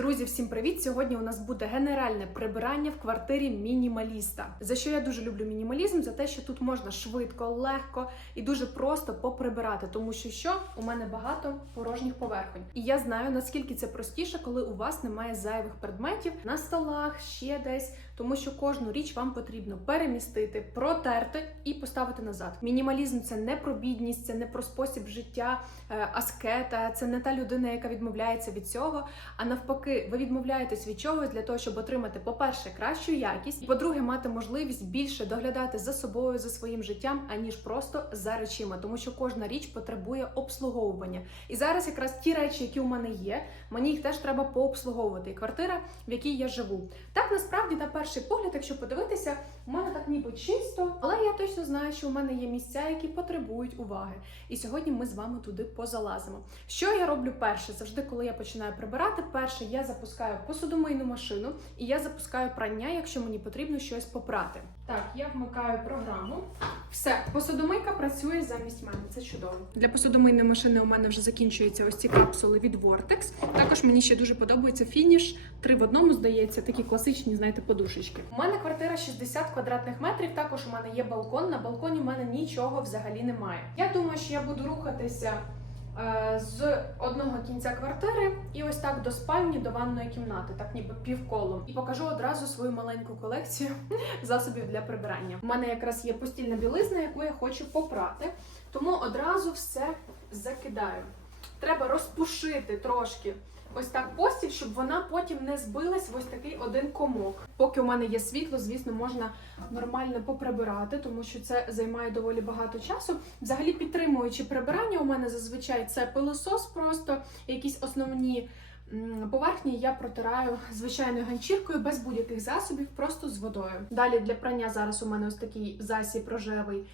Друзі, всім привіт! Сьогодні у нас буде генеральне прибирання в квартирі мінімаліста. За що я дуже люблю мінімалізм? За те, що тут можна швидко, легко і дуже просто поприбирати, тому що що у мене багато порожніх поверхонь. І я знаю наскільки це простіше, коли у вас немає зайвих предметів на столах, ще десь, тому що кожну річ вам потрібно перемістити, протерти і поставити назад. Мінімалізм це не про бідність, це не про спосіб життя е, аскета, це не та людина, яка відмовляється від цього. А навпаки, ви відмовляєтесь від чогось для того, щоб отримати, по-перше, кращу якість, і по-друге, мати можливість більше доглядати за собою, за своїм життям, аніж просто за речима, тому що кожна річ потребує обслуговування. І зараз якраз ті речі, які у мене є, мені їх теж треба пообслуговувати. І квартира, в якій я живу. Так насправді, на перший погляд, якщо подивитися, у мене так ніби чисто, але я точно знаю, що у мене є місця, які потребують уваги. І сьогодні ми з вами туди позалазимо. Що я роблю перше? Завжди, коли я починаю прибирати, перше я запускаю посудомийну машину і я запускаю прання, якщо мені потрібно щось попрати. Так, я вмикаю програму. Все, посудомийка працює замість мене. Це чудово. Для посудомийної машини у мене вже закінчуються ось ці капсули від Vortex. Також мені ще дуже подобається фініш. Три в одному здається, такі класичні, знаєте, подушечки. У мене квартира 60 квадратних метрів. Також у мене є балкон. На балконі в мене нічого взагалі немає. Я думаю, що я буду рухатися е, з одного кінця квартири і ось так до спальні, до ванної кімнати, так ніби півколом. І покажу одразу свою маленьку колекцію засобів для прибирання. У мене якраз є постільна білизна, яку я хочу попрати, тому одразу все закидаю. Треба розпушити трошки. Ось так постіль, щоб вона потім не збилась в ось такий один комок. Поки у мене є світло, звісно, можна нормально поприбирати, тому що це займає доволі багато часу. Взагалі, підтримуючи прибирання, у мене зазвичай це пилосос, просто якісь основні поверхні я протираю звичайною ганчіркою без будь-яких засобів, просто з водою. Далі для прання зараз у мене ось такий засіб рожевий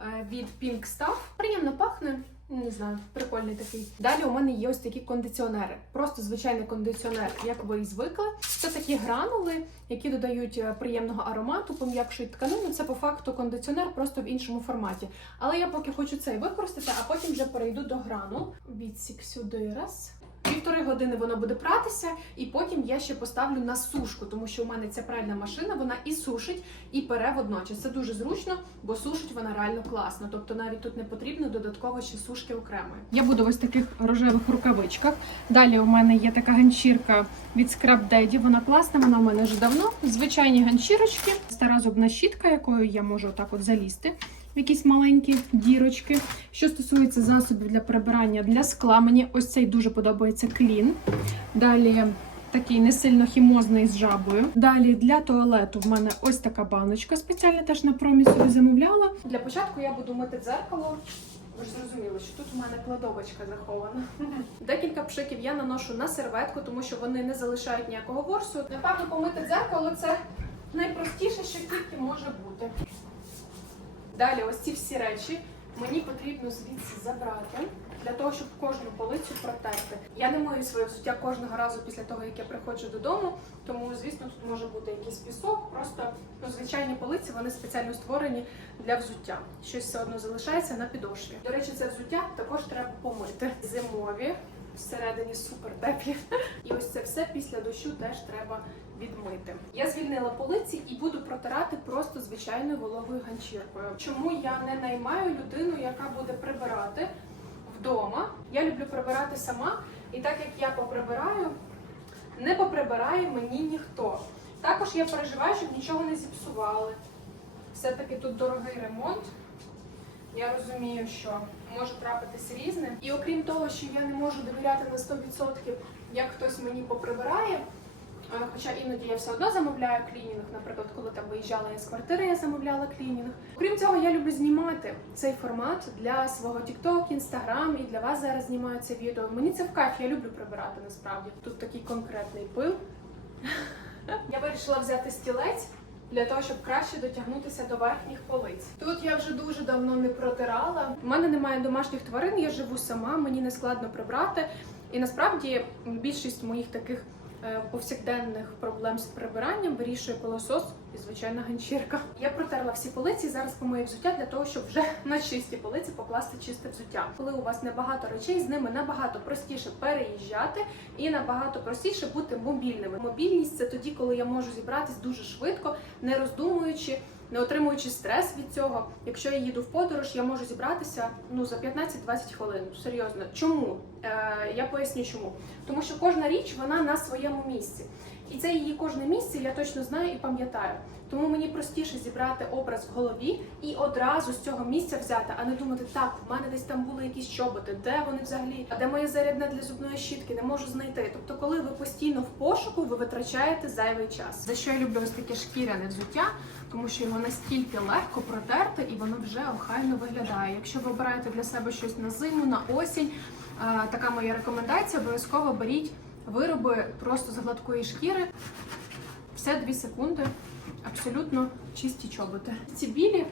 е, від Pink Stuff. Приємно пахне. Не знаю, прикольний такий. Далі у мене є ось такі кондиціонери. Просто звичайний кондиціонер, як ви і звикли. Це такі гранули, які додають е, приємного аромату, пом'якшують тканину. Це по факту кондиціонер просто в іншому форматі. Але я поки хочу цей використати, а потім вже перейду до гранул. Відсік сюди раз. Півтори години воно буде пратися, і потім я ще поставлю на сушку, тому що у мене ця пральна машина вона і сушить, і пере водночас. Це дуже зручно, бо сушить вона реально класно. Тобто навіть тут не потрібно додатково ще сушки окремої. Я буду ось таких рожевих рукавичках. Далі у мене є така ганчірка від Scrap Daddy. Вона класна, вона у мене вже давно. Звичайні ганчірочки, стара зубна щітка, якою я можу отак от залізти. Якісь маленькі дірочки. Що стосується засобів для прибирання для скла, мені ось цей дуже подобається клін. Далі такий не сильно хімозний з жабою. Далі для туалету в мене ось така баночка спеціальна, теж на промі собі замовляла. Для початку я буду мити дзеркало. Ви ж зрозуміли, що тут у мене кладовочка захована. Декілька пшиків я наношу на серветку, тому що вони не залишають ніякого ворсу. Напевно, помити дзеркало це найпростіше, що тільки може бути. Далі, ось ці всі речі мені потрібно звідси забрати для того, щоб кожну полицю протерти. Я не мию своє взуття кожного разу після того, як я приходжу додому, тому звісно тут може бути якийсь пісок. Просто ну, звичайні полиці вони спеціально створені для взуття. Щось все одно залишається на підошві. До речі, це взуття також треба помити. Зимові всередині супер теплі. І ось це все після дощу теж треба відмити. Я звільнила полиці і буду протирати просто звичайною вологою ганчіркою. Чому я не наймаю людину, яка буде прибирати вдома? Я люблю прибирати сама, і так як я поприбираю, не поприбирає мені ніхто. Також я переживаю, щоб нічого не зіпсували. Все-таки тут дорогий ремонт. Я розумію, що може трапитись різне. І окрім того, що я не можу довіряти на 100%, як хтось мені поприбирає. е, Хоча іноді я все одно замовляю клінінг, наприклад, коли там виїжджала я з квартири, я замовляла клінінг. Окрім цього, я люблю знімати цей формат для свого TikTok, Instagram і для вас зараз знімаю це відео. Мені це в кайф, я люблю прибирати насправді. Тут такий конкретний пил. Я вирішила взяти стілець для того, щоб краще дотягнутися до верхніх полиць. Тут я вже дуже давно не протирала. У мене немає домашніх тварин, я живу сама, мені не складно прибрати. І насправді більшість моїх таких е, повсякденних проблем з прибиранням вирішує пилосос і звичайна ганчірка. Я протерла всі полиці. Зараз помию взуття для того, щоб вже на чисті полиці покласти чисте взуття. Коли у вас небагато речей, з ними набагато простіше переїжджати і набагато простіше бути мобільними. Мобільність це тоді, коли я можу зібратись дуже швидко, не роздумуючи. Не отримуючи стрес від цього, якщо я їду в подорож, я можу зібратися ну за 15-20 хвилин. Серйозно, чому? Е, я поясню, чому. Тому що кожна річ вона на своєму місці, і це її кожне місце я точно знаю і пам'ятаю. Тому мені простіше зібрати образ в голові і одразу з цього місця взяти, а не думати, так, в мене десь там були якісь чоботи, де вони взагалі, а де моє зарядне для зубної щітки, не можу знайти. Тобто, коли ви постійно в пошуку, ви витрачаєте зайвий час. За що я люблю ось таке шкіряне взуття, тому що його настільки легко протерти і воно вже охайно виглядає. Якщо ви обираєте для себе щось на зиму, на осінь, е, така моя рекомендація, обов'язково беріть вироби просто з гладкої шкіри. Все 2 секунди, абсолютно чисті чоботи. Ці білі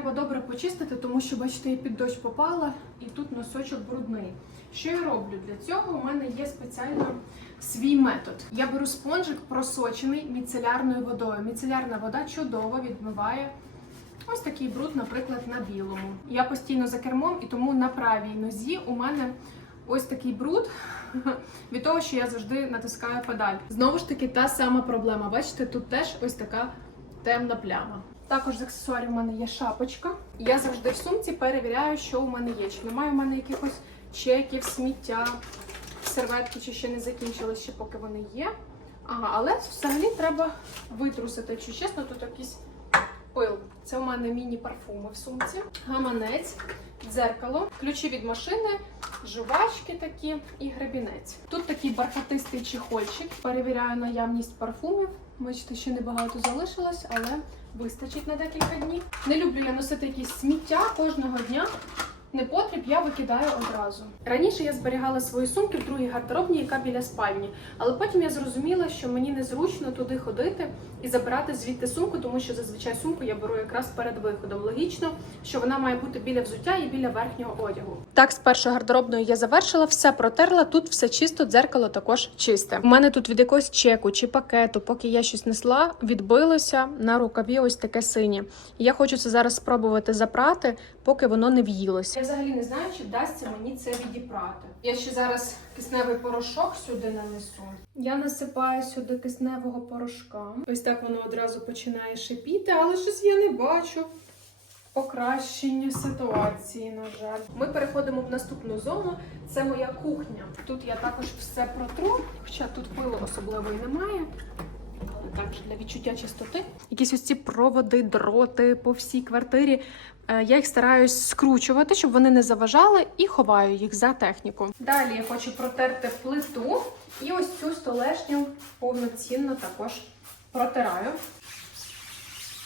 треба добре почистити, тому що, бачите, я під дощ попала і тут носочок брудний. Що я роблю для цього? У мене є спеціально свій метод. Я беру спонжик просочений міцелярною водою. Міцелярна вода чудово відмиває ось такий бруд, наприклад, на білому. Я постійно за кермом, і тому на правій нозі у мене ось такий бруд від того, що я завжди натискаю педаль. Знову ж таки, та сама проблема. Бачите, тут теж ось така темна пляма. Також з аксесуарів у мене є шапочка. Я завжди в сумці перевіряю, що у мене є. Чи немає у мене якихось чеків, сміття, серветки, чи ще не закінчились, ще поки вони є. Ага, але взагалі треба витрусити. Якщо чесно, тут якийсь пил. Це у мене міні-парфуми в сумці, гаманець, дзеркало, ключі від машини, жувачки такі і гребінець. Тут такий бархатистий чехольчик. Перевіряю наявність парфумів. Бачите, ще небагато залишилось, але вистачить на декілька днів. Не люблю я носити якісь сміття кожного дня. Непотріб я викидаю одразу. Раніше я зберігала свої сумки в другій гардеробній, яка біля спальні. Але потім я зрозуміла, що мені незручно туди ходити і забирати звідти сумку, тому що зазвичай сумку я беру якраз перед виходом. Логічно, що вона має бути біля взуття і біля верхнього одягу. Так, з першої гардеробної я завершила, все протерла. Тут все чисто, дзеркало також чисте. У мене тут від якогось чеку чи пакету, поки я щось несла, відбилося на рукаві ось таке синє. Я хочу це зараз спробувати запрати, поки воно не в'їлося. Я взагалі не знаю, чи вдасться мені це відіпрати. Я ще зараз кисневий порошок сюди нанесу. Я насипаю сюди кисневого порошка. Ось так воно одразу починає шипіти, але щось я не бачу. Покращення ситуації, на жаль. Ми переходимо в наступну зону. Це моя кухня. Тут я також все протру, хоча тут пилу особливо і немає. Але також для відчуття чистоти. Якісь ось ці проводи, дроти по всій квартирі. Е, Я їх стараюсь скручувати, щоб вони не заважали, і ховаю їх за техніку. Далі я хочу протерти плиту і ось цю столешню повноцінно також протираю.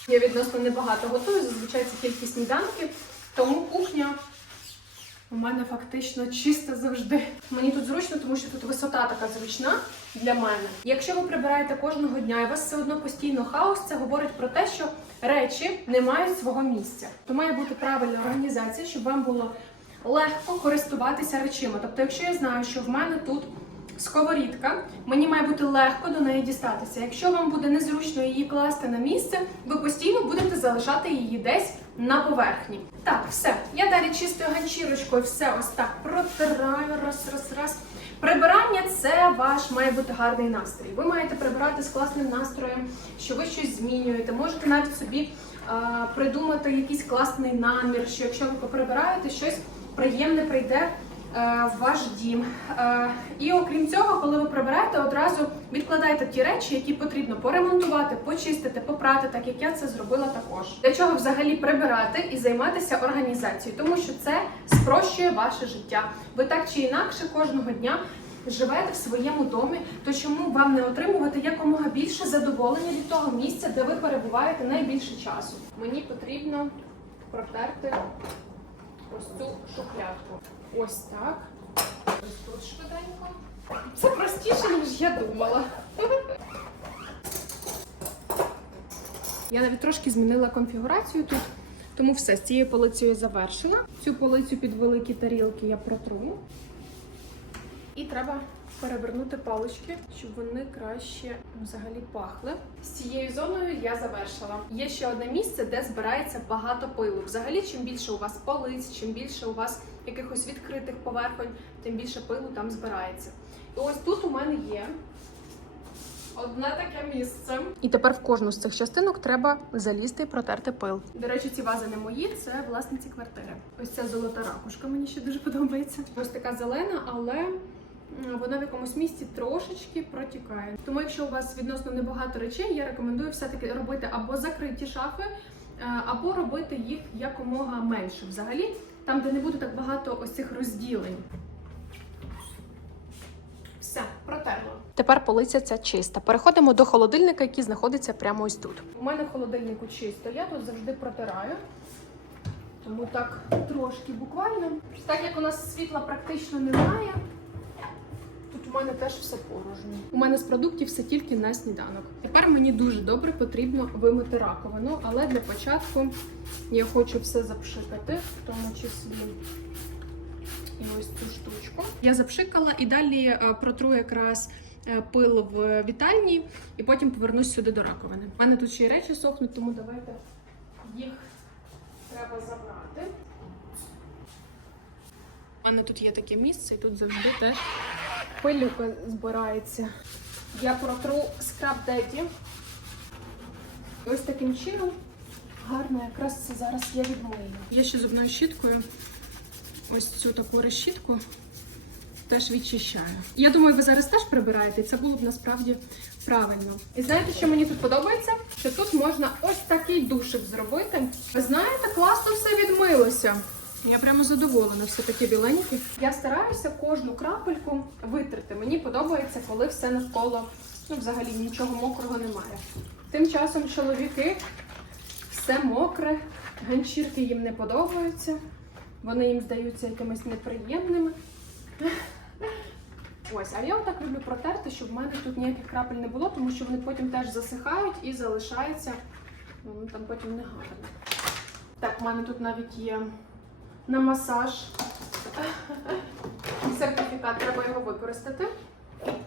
Я відносно небагато готую, зазвичай це тільки сніданки, тому кухня у мене фактично чиста завжди. Мені тут зручно, тому що тут висота така зручна для мене. Якщо ви прибираєте кожного дня і у вас все одно постійно хаос, це говорить про те, що речі не мають свого місця. То має бути правильна організація, щоб вам було легко користуватися речима. Тобто, якщо я знаю, що в мене тут сковорідка, мені має бути легко до неї дістатися. Якщо вам буде незручно її класти на місце, ви постійно будете залишати її десь на поверхні. Так, все. Я далі чистою ганчірочкою все ось так протираю, раз, раз, раз. Прибирання це ваш має бути гарний настрій. Ви маєте прибирати з класним настроєм, що ви щось змінюєте. Можете навіть собі а, придумати якийсь класний намір, що якщо ви поприбираєте, щось приємне прийде в ваш дім. Е, І окрім цього, коли ви прибираєте, одразу відкладайте ті речі, які потрібно поремонтувати, почистити, попрати, так як я це зробила також. Для чого взагалі прибирати і займатися організацією? Тому що це спрощує ваше життя. Ви так чи інакше кожного дня. Живете в своєму домі, то чому вам не отримувати якомога більше задоволення від того місця, де ви перебуваєте найбільше часу? Мені потрібно протерти ось цю шухлядку. Ось так. Ось тут швиденько. Це простіше, ніж я думала. Я навіть трошки змінила конфігурацію тут, тому все, з цією полицею я завершила. Цю полицю під великі тарілки я протру. І треба перевернути палички, щоб вони краще взагалі пахли. З цією зоною я завершила. Є ще одне місце, де збирається багато пилу. Взагалі, чим більше у вас полиць, чим більше у вас якихось відкритих поверхонь, тим більше пилу там збирається. І ось тут у мене є одне таке місце. І тепер в кожну з цих частинок треба залізти і протерти пил. До речі, ці вази не мої, це власниці квартири. Ось ця золота ракушка мені ще дуже подобається. Ось така зелена, але вона в якомусь місці трошечки протікає. Тому, якщо у вас відносно небагато речей, я рекомендую все-таки робити або закриті шафи, е, або робити їх якомога менше. Взагалі, там, де не буде так багато ось цих розділень. Все, протерло. Тепер полиця ця чиста. Переходимо до холодильника, який знаходиться прямо ось тут. У мене в холодильнику чисто, я тут завжди протираю. Тому так трошки буквально. Так як у нас світла практично немає, у мене теж все порожньо. У мене з продуктів все тільки на сніданок. Тепер мені дуже добре потрібно вимити раковину, але для початку я хочу все запшикати, в тому числі і ось цю штучку. Я запшикала і далі е, протру якраз е, пил в вітальні і потім повернусь сюди до раковини. У мене тут ще й речі сохнуть, тому давайте їх треба забрати. У мене тут є таке місце, і тут завжди теж пилюка збирається. Я протру скраб Daddy. І ось таким чином гарно якраз це зараз я відмию. Я ще зубною щіткою ось цю таку решітку теж відчищаю. Я думаю, ви зараз теж прибираєте, і це було б насправді правильно. І знаєте, що мені тут подобається? Що тут можна ось такий душик зробити. Ви знаєте, класно все відмилося. Я прямо задоволена, все таке біленьке. Я стараюся кожну крапельку витрати. Мені подобається, коли все навколо, ну, взагалі нічого мокрого немає. Тим часом чоловіки все мокре, ганчірки їм не подобаються. Вони їм здаються якимись неприємними. Ось, а я отак люблю протерти, щоб в мене тут ніяких крапель не було, тому що вони потім теж засихають і залишається. Ну, там потім не гарно. Так, в мене тут навіть є на масаж сертифікат, треба його використати.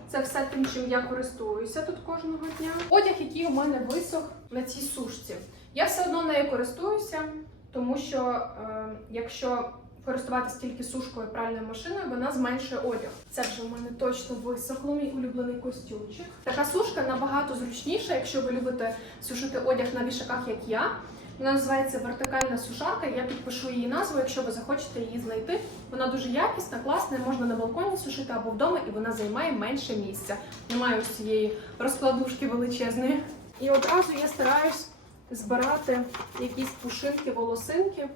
Це все тим, чим я користуюся тут кожного дня. Одяг, який у мене висох на цій сушці. Я все одно нею користуюся, тому що е, якщо користуватися тільки сушкою і пральною машиною, вона зменшує одяг. Це вже у мене точно висохло, мій улюблений костюмчик. Така сушка набагато зручніша, якщо ви любите сушити одяг на вішаках, як я. Вона називається вертикальна сушарка. Я підпишу її назву, якщо ви захочете її знайти. Вона дуже якісна, класна, можна на балконі сушити або вдома, і вона займає менше місця. Немає ось цієї розкладушки величезної. І одразу я стараюсь збирати якісь пушинки, волосинки,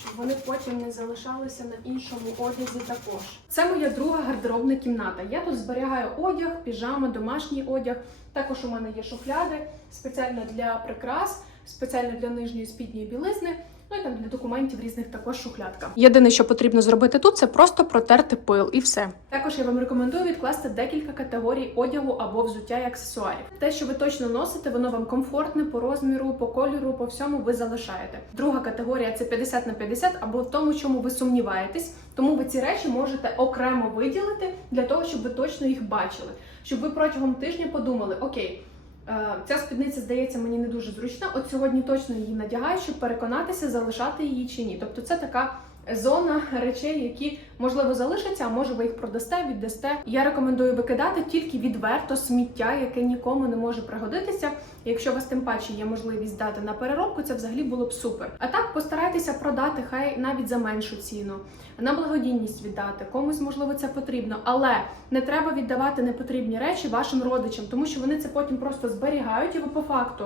щоб вони потім не залишалися на іншому одязі також. Це моя друга гардеробна кімната. Я тут зберігаю одяг, піжами, домашній одяг. Також у мене є шухляди спеціально для прикрас, спеціально для нижньої спідньої білизни. Ну і там для документів різних також шухлядка. Єдине, що потрібно зробити тут, це просто протерти пил і все. Також я вам рекомендую відкласти декілька категорій одягу або взуття і аксесуарів. Те, що ви точно носите, воно вам комфортне по розміру, по кольору, по всьому ви залишаєте. Друга категорія це 50 на 50 або в тому, чому ви сумніваєтесь. Тому ви ці речі можете окремо виділити для того, щоб ви точно їх бачили, щоб ви протягом тижня подумали: окей. Е, Ця спідниця здається мені не дуже зручна. От сьогодні точно її надягаю, щоб переконатися, залишати її чи ні. Тобто, це така зона речей, які можливо залишаться, а може ви їх продасте, віддасте. Я рекомендую викидати тільки відверто сміття, яке нікому не може пригодитися. Якщо у вас тим паче є можливість дати на переробку, це взагалі було б супер. А так постарайтеся продати, хай навіть за меншу ціну, на благодійність віддати. Комусь можливо це потрібно, але не треба віддавати непотрібні речі вашим родичам, тому що вони це потім просто зберігають, і ви по факту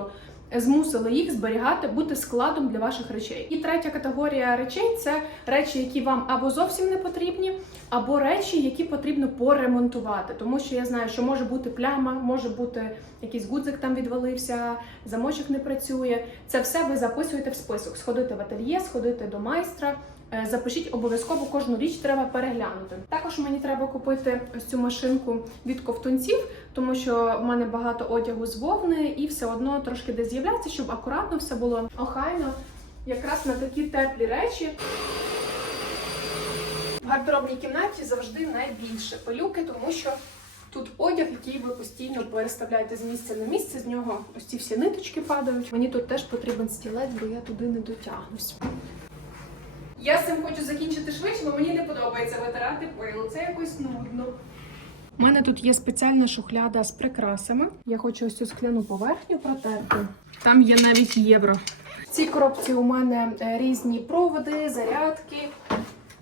змусили їх зберігати, бути складом для ваших речей. І третя категорія речей це речі, які вам або зовсім не потрібні, або речі, які потрібно поремонтувати. Тому що я знаю, що може бути пляма, може бути якийсь гудзик там відвалився, замочок не працює. Це все ви записуєте в список. Сходити в ательє, сходити до майстра. Е, Запишіть обов'язково кожну річ треба переглянути. Також мені треба купити ось цю машинку від ковтунців, тому що в мене багато одягу з вовни, і все одно трошки десь з'являється, щоб акуратно все було охайно. Якраз на такі теплі речі. В гардеробній кімнаті завжди найбільше пилюки, тому що Тут одяг, який ви постійно переставляєте з місця на місце. З нього ось ці всі ниточки падають. Мені тут теж потрібен стілець, бо я туди не дотягнусь. Я з цим хочу закінчити швидше, бо мені не подобається витирати пил. Це якось нудно. У мене тут є спеціальна шухляда з прикрасами. Я хочу ось цю скляну поверхню протерти. Там є навіть євро. В цій коробці у мене е, різні проводи, зарядки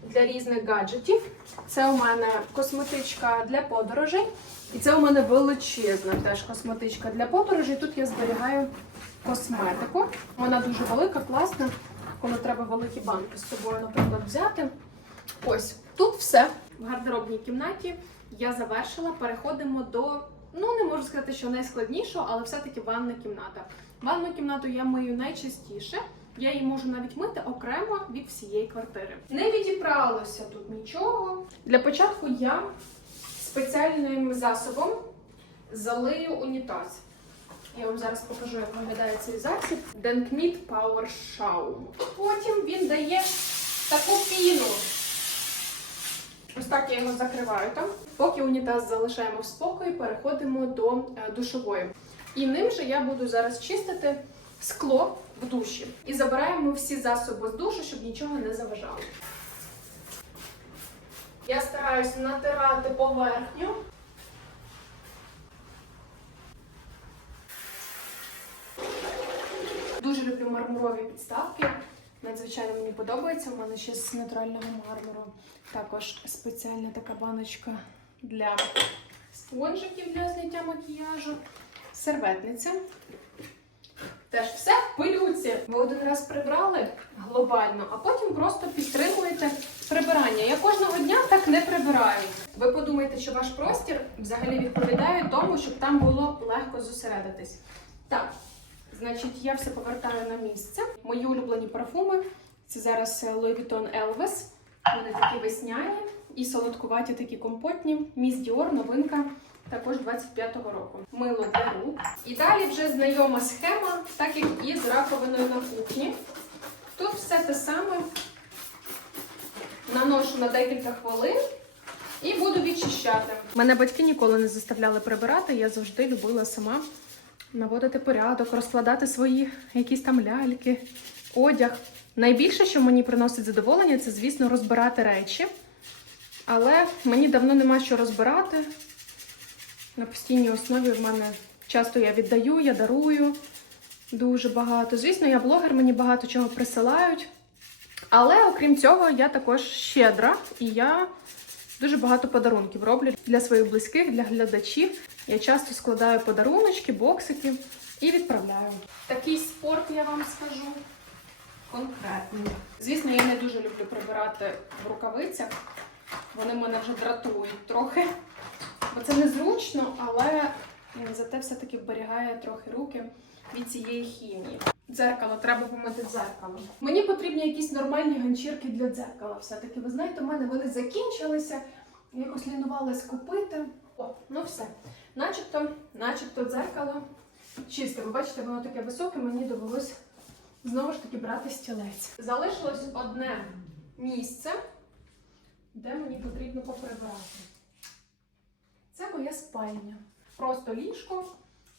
для різних гаджетів. Це у мене косметичка для подорожей. І це у мене величезна теж косметичка для подорожей. Тут я зберігаю косметику. Вона дуже велика, класна, коли треба великі банки з собою, наприклад, взяти. Ось тут все в гардеробній кімнаті. Я завершила. Переходимо до, ну не можу сказати, що найскладнішого, але все-таки ванна кімната. Ванну кімнату я мию найчастіше. Я її можу навіть мити окремо від всієї квартири. Не відібралося тут нічого. Для початку я спеціальним засобом залию унітаз. Я вам зараз покажу, як виглядає цей засіб. Denkmeat Power Show. Потім він дає таку піну. Ось так я його закриваю там. Поки унітаз залишаємо в спокої, переходимо до е, душової. І ним же я буду зараз чистити скло в душі. І забираємо всі засоби з душу, щоб нічого не заважало. Я стараюся натирати поверхню. Дуже люблю мармурові підставки. Надзвичайно мені подобається. У мене ще з натурального мармуру. Також спеціальна така баночка для спонжиків для зняття макіяжу. Серветниця. Теж все в пилюці. Ви один раз прибрали глобально, а потім просто підтримуєте прибирання. Я кожного дня так не прибираю. Ви подумаєте, що ваш простір взагалі відповідає тому, щоб там було легко зосередитись. Так, значить, я все повертаю на місце. Мої улюблені парфуми. Це зараз е, Louis Vuitton Elvis. Вони такі весняні і солодкуваті, такі компотні. Міс Діор, новинка. Також 25-го року. Мило для. І далі вже знайома схема, так як і з раковиною на кухні. Тут все те саме. Наношу на декілька хвилин і буду відчищати. Мене батьки ніколи не заставляли прибирати. Я завжди любила сама наводити порядок, розкладати свої якісь там ляльки, одяг. Найбільше, що мені приносить задоволення, це, звісно, розбирати речі. Але мені давно нема що розбирати. На постійній основі в мене часто я віддаю, я дарую дуже багато. Звісно, я блогер, мені багато чого присилають. Але окрім цього, я також щедра і я дуже багато подарунків роблю для своїх близьких, для глядачів. Я часто складаю подаруночки, боксики і відправляю. Такий спорт я вам скажу конкретний. Звісно, я не дуже люблю прибирати в рукавицях. Вони мене вже дратують трохи. Бо це незручно, але зате все-таки вберігає трохи руки від цієї хімії. Дзеркало, треба помити дзеркало. Мені потрібні якісь нормальні ганчірки для дзеркала. Все-таки, ви знаєте, у мене вони закінчилися. Якось лінувалась купити. О, ну все. Начебто, начебто дзеркало чисте. Ви бачите, воно таке високе, мені довелось знову ж таки брати стілець. Залишилось одне місце, де мені потрібно поприбирати. Це моя спальня. Просто ліжко.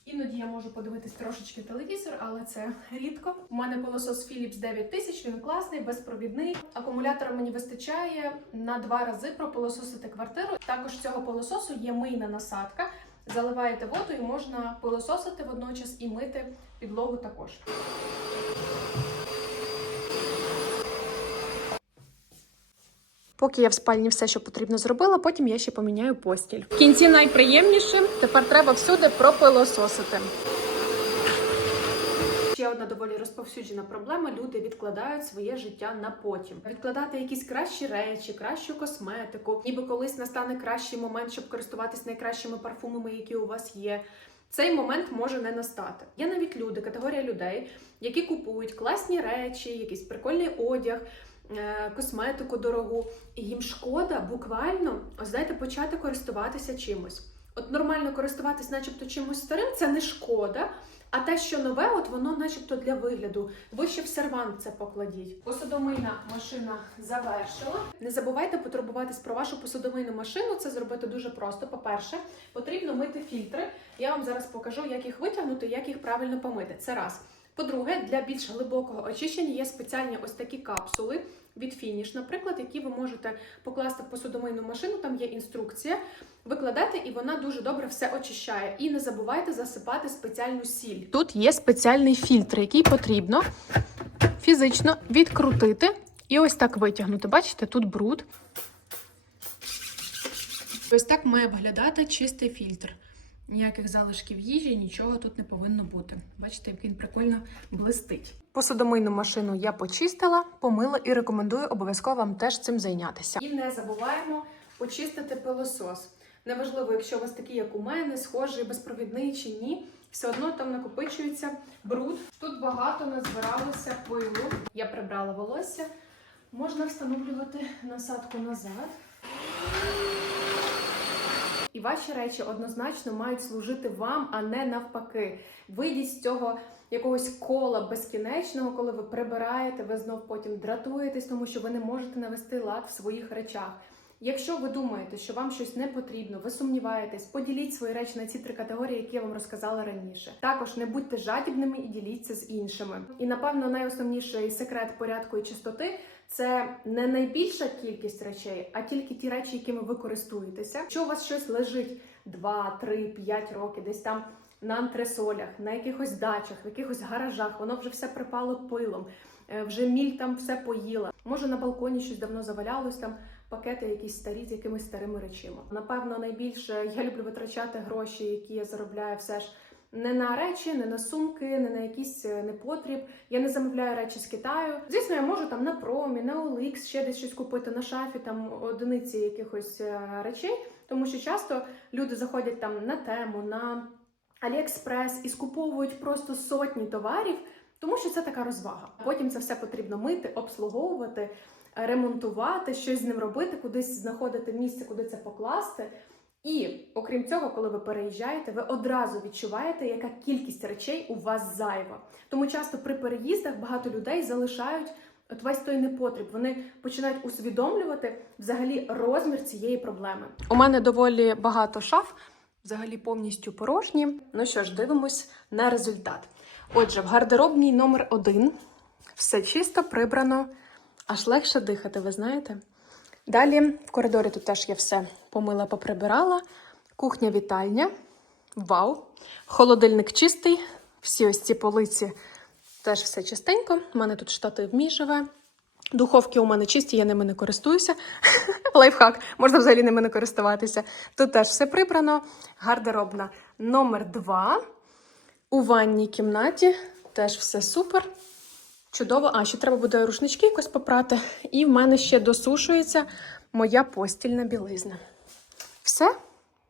Іноді я можу подивитись трошечки телевізор, але це рідко. У мене пилосос Philips 9000, він класний, безпровідний. Акумулятора мені вистачає на два рази пропилососити квартиру. Також цього пилососу є мийна насадка. Заливаєте воду і можна пилососити водночас і мити підлогу також. Поки я в спальні все, що потрібно зробила, потім я ще поміняю постіль. В кінці найприємніше тепер треба всюди пропилососити. Ще одна доволі розповсюджена проблема. Люди відкладають своє життя на потім. Відкладати якісь кращі речі, кращу косметику, ніби колись настане кращий момент, щоб користуватись найкращими парфумами, які у вас є. Цей момент може не настати. Є навіть люди, категорія людей, які купують класні речі, якийсь прикольний одяг, косметику дорогу, і їм шкода буквально, ось знаєте, почати користуватися чимось. От нормально користуватись, начебто, чимось старим, це не шкода. А те, що нове, от воно начебто для вигляду. Ви ще в сервант це покладіть. Посудомийна машина завершила. Не забувайте потурбуватись про вашу посудомийну машину. Це зробити дуже просто. По-перше, потрібно мити фільтри. Я вам зараз покажу, як їх витягнути, як їх правильно помити. Це раз. По-друге, для більш глибокого очищення є спеціальні ось такі капсули від фініш, наприклад, які ви можете покласти в посудомийну машину. Там є інструкція. Викладати, і вона дуже добре все очищає. І не забувайте засипати спеціальну сіль. Тут є спеціальний фільтр, який потрібно фізично відкрутити і ось так витягнути. Бачите, тут бруд. Ось так має виглядати чистий фільтр. Ніяких залишків їжі, нічого тут не повинно бути. Бачите, як він прикольно блистить. Посудомийну машину я почистила, помила і рекомендую обов'язково вам теж цим зайнятися. І не забуваємо почистити пилосос. Неважливо, якщо у вас такий, як у мене, схожий, безпровідний чи ні, все одно там накопичується бруд. Тут багато назбиралося пилу. Я прибрала волосся. Можна встановлювати насадку назад. І ваші речі однозначно мають служити вам, а не навпаки. Вийдіть з цього якогось кола безкінечного, коли ви прибираєте, ви знов потім дратуєтесь, тому що ви не можете навести лад в своїх речах. Якщо ви думаєте, що вам щось не потрібно, ви сумніваєтесь, поділіть свої речі на ці три категорії, які я вам розказала раніше. Також не будьте жадібними і діліться з іншими. І напевно найосновніший секрет порядку і чистоти це не найбільша кількість речей, а тільки ті речі, якими ви користуєтеся. Якщо у вас щось лежить 2, 3, 5 років, десь там на антресолях, на якихось дачах, в якихось гаражах, воно вже все припало пилом, е, вже міль там все поїла. Може на балконі щось давно завалялось там. Пакети якісь старі з якимись старими речима. Напевно, найбільше я люблю витрачати гроші, які я заробляю все ж не на речі, не на сумки, не на якийсь е, непотріб. Я не замовляю речі з Китаю. Звісно, я можу там на промі, на OLX ще десь щось купити на шафі, там одиниці якихось е, речей, тому що часто люди заходять там на тему, на Аліекспрес і скуповують просто сотні товарів, тому що це така розвага. Потім це все потрібно мити, обслуговувати, ремонтувати, щось з ним робити, кудись знаходити місце, куди це покласти. І окрім цього, коли ви переїжджаєте, ви одразу відчуваєте, яка кількість речей у вас зайва. Тому часто при переїздах багато людей залишають от весь той непотріб. Вони починають усвідомлювати взагалі розмір цієї проблеми. У мене доволі багато шаф, взагалі повністю порожні. Ну що ж, дивимось на результат. Отже, в гардеробній номер один все чисто прибрано, аж легше дихати, ви знаєте. Далі в коридорі тут теж я все помила, поприбирала. Кухня вітальня. Вау! Холодильник чистий. Всі ось ці полиці теж все чистенько. У мене тут штатив мій. Духовки у мене чисті, я ними не користуюся. Лайфхак, можна взагалі ними не користуватися. Тут теж все прибрано. Гардеробна номер 2. У ванній кімнаті теж все супер. Чудово. А, ще треба буде рушнички якось попрати. І в мене ще досушується моя постільна білизна. Все,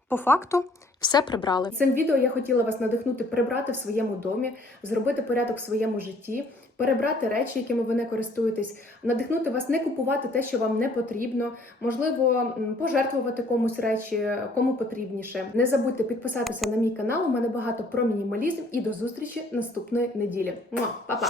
по факту, все прибрали. Цим відео я хотіла вас надихнути прибрати в своєму домі, зробити порядок в своєму житті, перебрати речі, якими ви не користуєтесь, надихнути вас не купувати те, що вам не потрібно, можливо, пожертвувати комусь речі, кому потрібніше. Не забудьте підписатися на мій канал. У мене багато про мінімалізм і до зустрічі наступної неділі. Па-па!